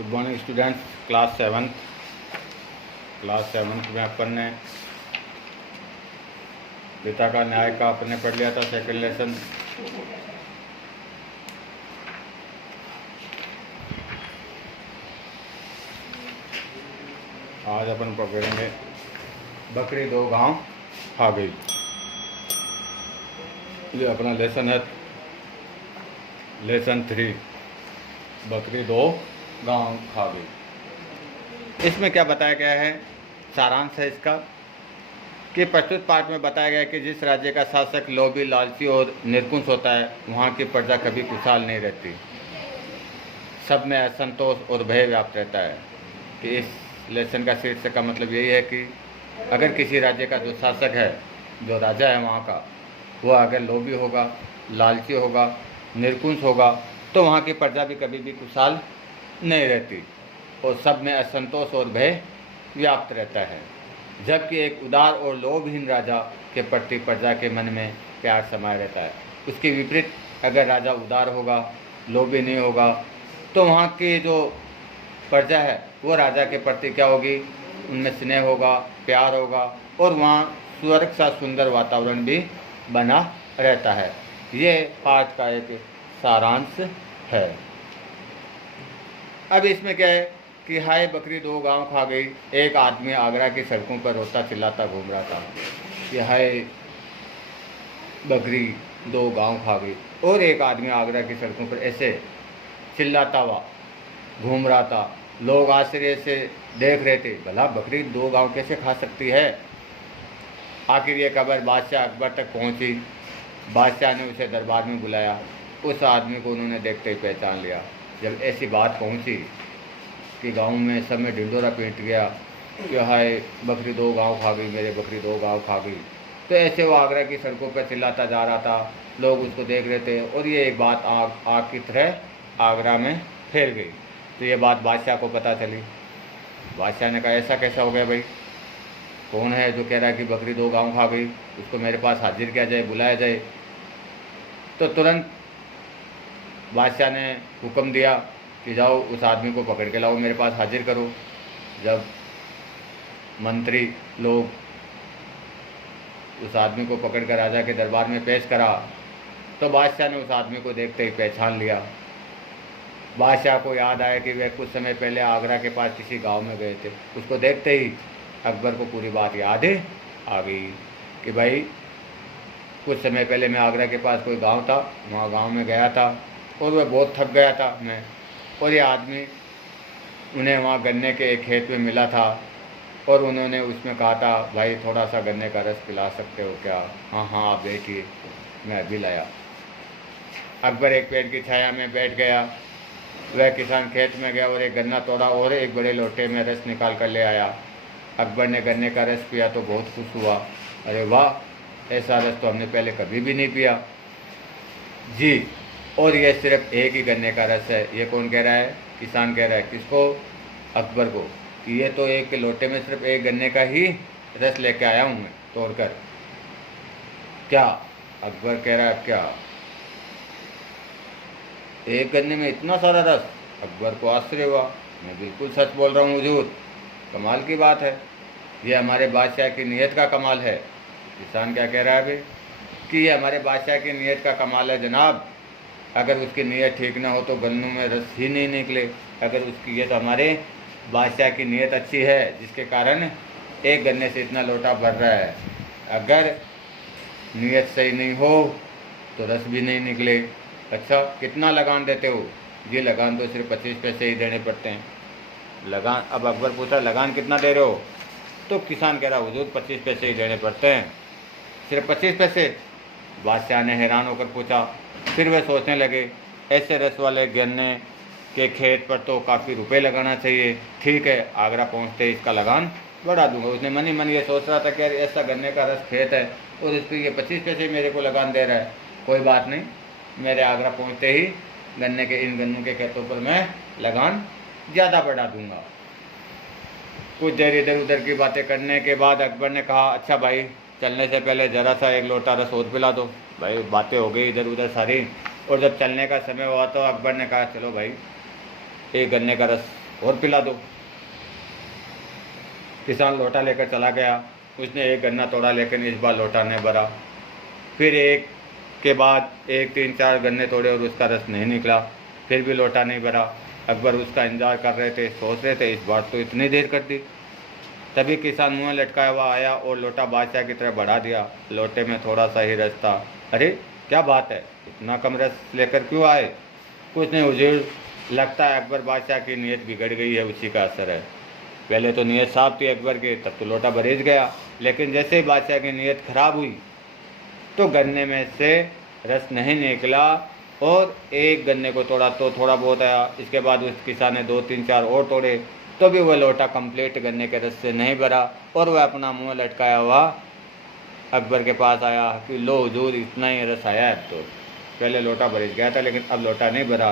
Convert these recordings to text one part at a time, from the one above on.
Good morning students. Class seventh में अपन ने पिता का न्याय का अपन ने पढ़ लिया था, सेकंड लेसन। आज अपन पढ़ेंगे बकरी दो गांव खा गई। ये अपना लेसन है, लेसन 3, बकरी दो गांव खा गई। इसमें क्या बताया गया है, सारांश है इसका कि प्रस्तुत पाठ में बताया गया है कि जिस राज्य का शासक लोभी, लालची और निर्कुंश होता है, वहाँ की प्रजा कभी खुशहाल नहीं रहती। सब में असंतोष और भय व्याप्त रहता है। कि इस लेसन का शीर्षक का मतलब यही है कि अगर किसी राज्य का जो शासक है, जो राजा है वहाँ का, वो अगर लोभी होगा, लालची होगा, निर्कुंश होगा, तो वहाँ की प्रजा भी कभी भी खुशहाल नहीं रहती और सब में असंतोष और भय व्याप्त रहता है। जबकि एक उदार और लोभहीन राजा के प्रति प्रजा के मन में प्यार समाया रहता है। उसके विपरीत अगर राजा उदार होगा, लोभी नहीं होगा, तो वहाँ की जो प्रजा है वो राजा के प्रति क्या होगी, उनमें स्नेह होगा, प्यार होगा और वहाँ स्वर्ग सा सुंदर वातावरण भी बना रहता है। ये पाठ का एक सारांश है। अब इसमें क्या है कि हाय बकरी दो गांव खा गई। एक आदमी आगरा की सड़कों पर रोता चिल्लाता घूम रहा था कि हाय बकरी दो गांव खा गई। और एक आदमी आगरा की सड़कों पर ऐसे चिल्लाता हुआ घूम रहा था। लोग आश्चर्य से देख रहे थे, भला बकरी दो गांव कैसे खा सकती है। आखिर ये खबर बादशाह अकबर तक पहुंची। बादशाह ने उसे दरबार में बुलाया। उस आदमी को उन्होंने देखते ही पहचान लिया। जब ऐसी बात पहुंची कि गांव में सब में ढिंढोरा पीट गया कि हाय बकरी दो गांव खा गई, मेरे बकरी दो गांव खा गई, तो ऐसे वो आगरा की सड़कों पर चिल्लाता जा रहा था। लोग उसको देख रहे थे और ये एक बात आग की तरह आगरा में फैल गई। तो ये बात बादशाह को पता चली। बादशाह ने कहा, ऐसा कैसा हो गया भाई, कौन है जो कह रहा है कि बकरी दो गांव खा गई, उसको मेरे पास हाजिर किया जाए, बुलाया जाए। तो तुरंत बादशाह ने हुक्म दिया कि जाओ उस आदमी को पकड़ के लाओ, मेरे पास हाजिर करो। जब मंत्री लोग उस आदमी को पकड़ कर राजा के दरबार में पेश करा तो बादशाह ने उस आदमी को देखते ही पहचान लिया। बादशाह को याद आया कि वह कुछ समय पहले आगरा के पास किसी गांव में गए थे। उसको देखते ही अकबर को पूरी बात याद आ गई कि भाई कुछ समय पहले मैं आगरा के पास कोई गांव था, वहाँ गांव में गया था और वह बहुत थक गया था मैं, और ये आदमी उन्हें वहाँ गन्ने के एक खेत में मिला था और उन्होंने उसमें कहा था, भाई थोड़ा सा गन्ने का रस पिला सकते हो क्या। हाँ हाँ आप देखिए, मैं अभी लाया। अकबर एक पेड़ की छाया में बैठ गया। वह किसान खेत में गया और एक गन्ना तोड़ा और एक बड़े लोटे में रस निकाल कर ले आया। अकबर ने गन्ने का रस पिया तो बहुत खुश हुआ। अरे वाह, ऐसा रस तो हमने पहले कभी भी नहीं पिया जी। और ये सिर्फ एक ही गन्ने का रस है। ये कौन कह रहा है, किसान कह रहा है। किसको, अकबर को, कि ये तो एक लोटे में सिर्फ एक गन्ने का ही रस लेके आया हूँ मैं तोड़कर। क्या, अकबर कह रहा है क्या, एक गन्ने में इतना सारा रस। अकबर को आश्चर्य हुआ। मैं बिल्कुल सच बोल रहा हूँ हुजूर, कमाल की बात है, ये हमारे बादशाह की नीयत का कमाल है। किसान क्या कह रहा है अभी कि ये हमारे बादशाह की नीयत का कमाल है जनाब। अगर उसकी नीयत ठीक ना हो तो गन्नों में रस ही नहीं निकले। अगर उसकी ये तो हमारे बादशाह की नीयत अच्छी है जिसके कारण एक गन्ने से इतना लोटा भर रहा है। अगर नीयत सही नहीं हो तो रस भी नहीं निकले। अच्छा कितना लगान देते हो, ये लगान तो सिर्फ 25 पैसे ही देने पड़ते हैं। लगान, अब अकबर पूछा लगान कितना दे रहे हो, तो किसान कह रहा हुजूर 25 पैसे ही देने पड़ते हैं, सिर्फ 25 पैसे। बादशाह ने हैरान होकर पूछा। फिर वे सोचने लगे, ऐसे रस वाले गन्ने के खेत पर तो काफ़ी रुपए लगाना चाहिए। ठीक है, आगरा पहुंचते ही इसका लगान बढ़ा दूंगा। उसने मन ही मन ये सोच रहा था कि यार ऐसा गन्ने का रस खेत है और इस पर ये 25 पैसे मेरे को लगान दे रहा है। कोई बात नहीं, मेरे आगरा पहुंचते ही इन गन्नों के खेतों पर मैं लगान ज़्यादा बढ़ा दूंगा। कुछ देर इधर उधर की बातें करने के बाद अकबर ने कहा, अच्छा भाई चलने से पहले ज़रा सा एक लोटा रस और पिला दो। भाई बातें हो गई इधर उधर सारी, और जब चलने का समय हुआ तो अकबर ने कहा, चलो भाई एक गन्ने का रस और पिला दो। किसान लोटा लेकर चला गया। उसने एक गन्ना तोड़ा, लेकिन इस बार लोटा नहीं भरा। फिर एक के बाद एक 3-4 गन्ने तोड़े और उसका रस नहीं निकला, फिर भी लोटा नहीं भरा। अकबर उसका इंतजार कर रहे थे, सोच रहे थे इस बार तो इतनी देर कर दी। तभी किसान मुँह लटकाया हुआ आया और लोटा बादशाह की तरफ बढ़ा दिया। लोटे में थोड़ा सा ही रस था। अरे क्या बात है, इतना कम रस लेकर क्यों आए? कुछ नहीं हुजूर, लगता है अकबर बादशाह की नीयत बिगड़ गई है, उसी का असर है। पहले तो नीयत साफ थी अकबर की, तब तो लोटा भरेज गया, लेकिन जैसे ही बादशाह की नीयत खराब हुई तो गन्ने में से रस नहीं निकला और एक गन्ने को तोड़ा तो थोड़ा बहुत आया। इसके बाद उस किसान ने 2-3-4 और तोड़े तो भी वह लोटा कंप्लीट गन्ने के रस से नहीं भरा और वह अपना मुंह लटकाया हुआ अकबर के पास आया कि लो हुजूर, इतना ही रस आया है। तो पहले लोटा भरेज गया था, लेकिन अब लोटा नहीं भरा।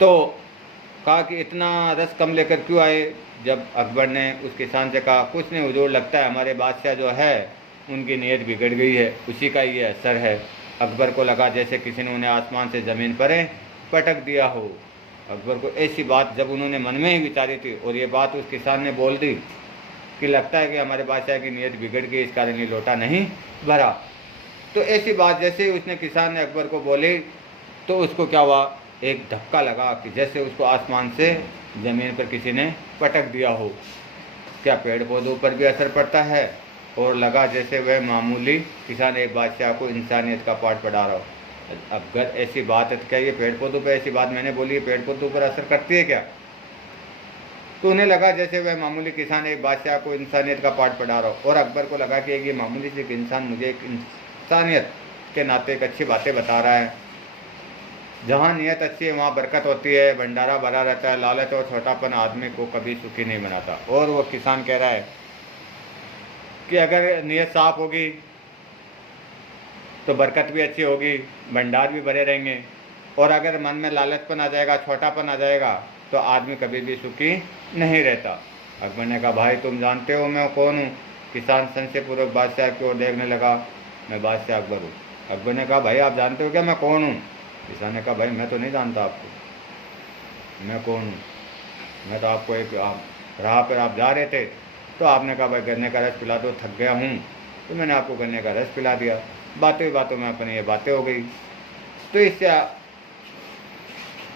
तो कहा कि इतना रस कम लेकर क्यों आए? जब अकबर ने उस किसान से कहा, कुछ नहीं हुजूर, लगता है हमारे बादशाह जो है उनकी नीयत बिगड़ गई है, उसी का ये असर है। अकबर को लगा जैसे किसी ने उन्हें आसमान से ज़मीन पर पटक दिया हो। अकबर को ऐसी बात जब उन्होंने मन में ही विचारी थी और ये बात उस किसान ने बोल दी कि लगता है कि हमारे बादशाह की नीयत बिगड़ गई, इस कारण ये लोटा नहीं भरा। तो ऐसी बात जैसे ही उसने किसान ने अकबर को बोली तो उसको क्या हुआ, एक धक्का लगा कि जैसे उसको आसमान से ज़मीन पर किसी ने पटक दिया हो। क्या पेड़ पौधों पर भी असर पड़ता है? और लगा जैसे वह मामूली किसान एक बादशाह को इंसानियत का पाठ पढ़ा रहा हो। अब अगर ऐसी बात है तो क्या ये पेड़ पौधों पर, ऐसी बात मैंने बोली है, पेड़ पौधों पर असर करती है क्या? तो उन्हें लगा जैसे वह मामूली किसान एक बादशाह को इंसानियत का पाठ पढ़ा रहा हो। और अकबर को लगा कि ये मामूली से इंसान मुझे एक इंसानियत के नाते एक अच्छी बातें बता रहा है। जहाँ नीयत अच्छी है वहाँ बरकत होती है, भंडारा भरा रहता है। लालच और छोटापन आदमी को कभी सुखी नहीं बनाता। और वो किसान कह रहा है कि अगर नीयत साफ होगी तो बरकत भी अच्छी होगी, भंडार भी भरे रहेंगे। और अगर मन में लालचपन आ जाएगा, छोटापन आ जाएगा तो आदमी कभी भी सुखी नहीं रहता। अकबर ने कहा, भाई तुम जानते हो मैं कौन हूँ? किसान संशयपूर्वक बादशाह की ओर देखने लगा। मैं बादशाह अकबर हूँ। अकबर ने कहा, भाई आप जानते हो क्या मैं कौन हूँ? किसान ने कहा, भाई मैं तो नहीं जानता आपको, मैं कौन हूँ? मैं तो आपको एक राह पर आप जा रहे थे तो आपने कहा भाई गन्ने का रस पिला दो, थक गया हूँ, तो मैंने आपको गन्ने का रस पिला दिया। बातों बातों में अपनी ये बातें हो गई। तो इससे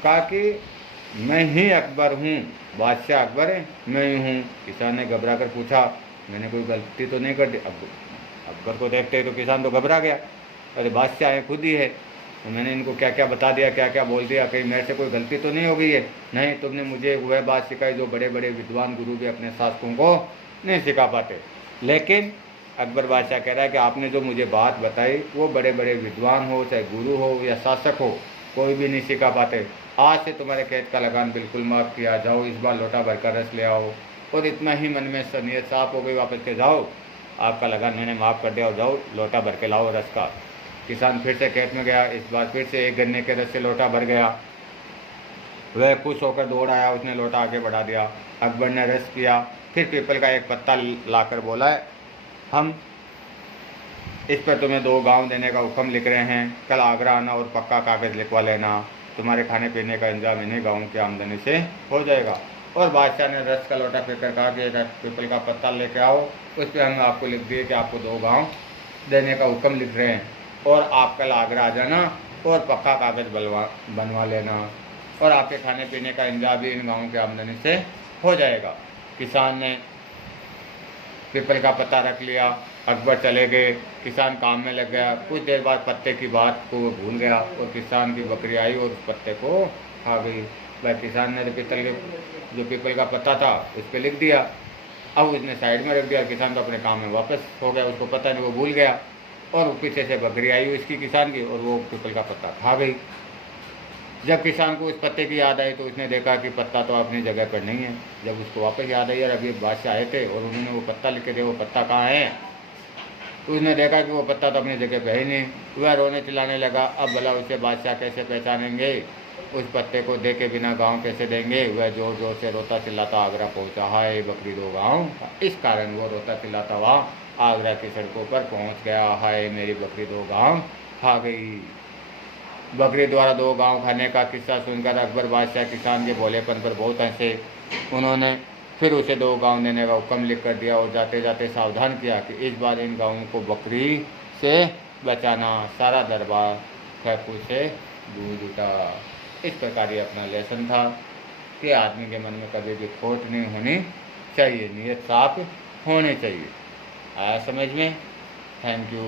कहा कि मैं ही अकबर हूँ, बादशाह अकबर है, मैं ही हूँ। किसान ने घबरा कर पूछा, मैंने कोई गलती तो नहीं कर दी? अकबर को देखते ही तो किसान तो घबरा गया, अरे बादशाह है, खुद ही है, तो मैंने इनको क्या क्या बता दिया, क्या क्या बोल दिया, कहीं मेरे से कोई गलती तो नहीं हो गई है? नहीं, तुमने मुझे वह बात सिखाई जो बड़े बड़े विद्वान गुरु भी अपने शासकों को नहीं सिखा पाते। लेकिन अकबर बादशाह कह रहा है कि आपने जो मुझे बात बताई वो बड़े बड़े विद्वान हो, चाहे गुरु हो या शासक हो, कोई भी नहीं सिखा पाते। आज से तुम्हारे खेत का लगान बिल्कुल माफ़ किया, जाओ इस बार लोटा भरकर रस ले आओ। और इतना ही मन में नीयत साफ हो गई, वापस के जाओ, आपका लगान मैंने माफ़ कर दिया, और जाओ लोटा भर के लाओ रस का। किसान फिर से खेत में गया, इस बार फिर से एक गन्ने के रस से लोटा भर गया। वह खुश होकर दौड़ आया, उसने लोटा आगे बढ़ा दिया। अकबर ने रस किया, फिर पीपल का एक पत्ता लाकर बोला, हम इस पर तुम्हें 2 गांव देने का हुक्म लिख रहे हैं, कल आगरा आना और पक्का कागज़ लिखवा लेना। तुम्हारे खाने पीने का इंतजाम इन्हीं गाँव की आमदनी से हो जाएगा। और बादशाह ने रस का लोटा फेंक कर कहा कि पीपल का पत्ता लेके आओ, उस पर हम आपको लिख दिए कि आपको 2 गाँव देने का हुक्म लिख रहे हैं, और आप कल आगरा आ जाना और पक्का कागज़ बनवा लेना, और आपके खाने पीने का इंतजाम भी इन गाँवों की आमदनी से हो जाएगा। किसान ने पीपल का पत्ता रख लिया, अकबर चले गए, किसान काम में लग गया। कुछ देर बाद पत्ते की बात को वो भूल गया और किसान की बकरी आई और उस पत्ते को खा गई। भाई किसान ने जो पीपल का पत्ता था उस पर लिख दिया, अब उसने साइड में रख दिया। किसान तो अपने काम में वापस हो गया, उसको पता नहीं, वो भूल गया। और पीछे से बकरी आई उसकी किसान की और वो पीपल का पत्ता खा गई। जब किसान को उस पत्ते की याद आई तो उसने देखा कि पत्ता तो अपनी जगह पर नहीं है। जब उसको वापस याद आई, यार अभी बादशाह आए थे और उन्होंने वो पत्ता लिख के दिया, वो पत्ता कहाँ है? तो उसने देखा कि वो पत्ता तो अपनी जगह पर ही नहीं। वह रोने चिल्लाने लगा, अब भला उसे बादशाह कैसे पहचानेंगे? उस पत्ते को दे के बिना गाँव कैसे देंगे? वह जोर जोर से रोता चिल्लाता आगरा पहुँचा, हाय बकरी 2 गाँव। इस कारण वो रोता चिल्लाता वहाँ आगरा की सड़कों पर पहुँच गया, हाय मेरी बकरी 2 गाँव खा गई। बकरी द्वारा 2 गांव खाने का किस्सा सुनकर अकबर बादशाह किसान के भोलेपन पर बहुत हंसे। उन्होंने फिर उसे 2 गांव देने का हुक्म लिख कर दिया और जाते जाते सावधान किया कि इस बार इन गांवों को बकरी से बचाना। सारा दरबार खैफू से गूंज उठा। इस प्रकार ये अपना लेसन था कि आदमी के मन में कभी भी खोट नहीं होनी चाहिए, नीयत साफ होनी चाहिए। आया समझ में? Thank you.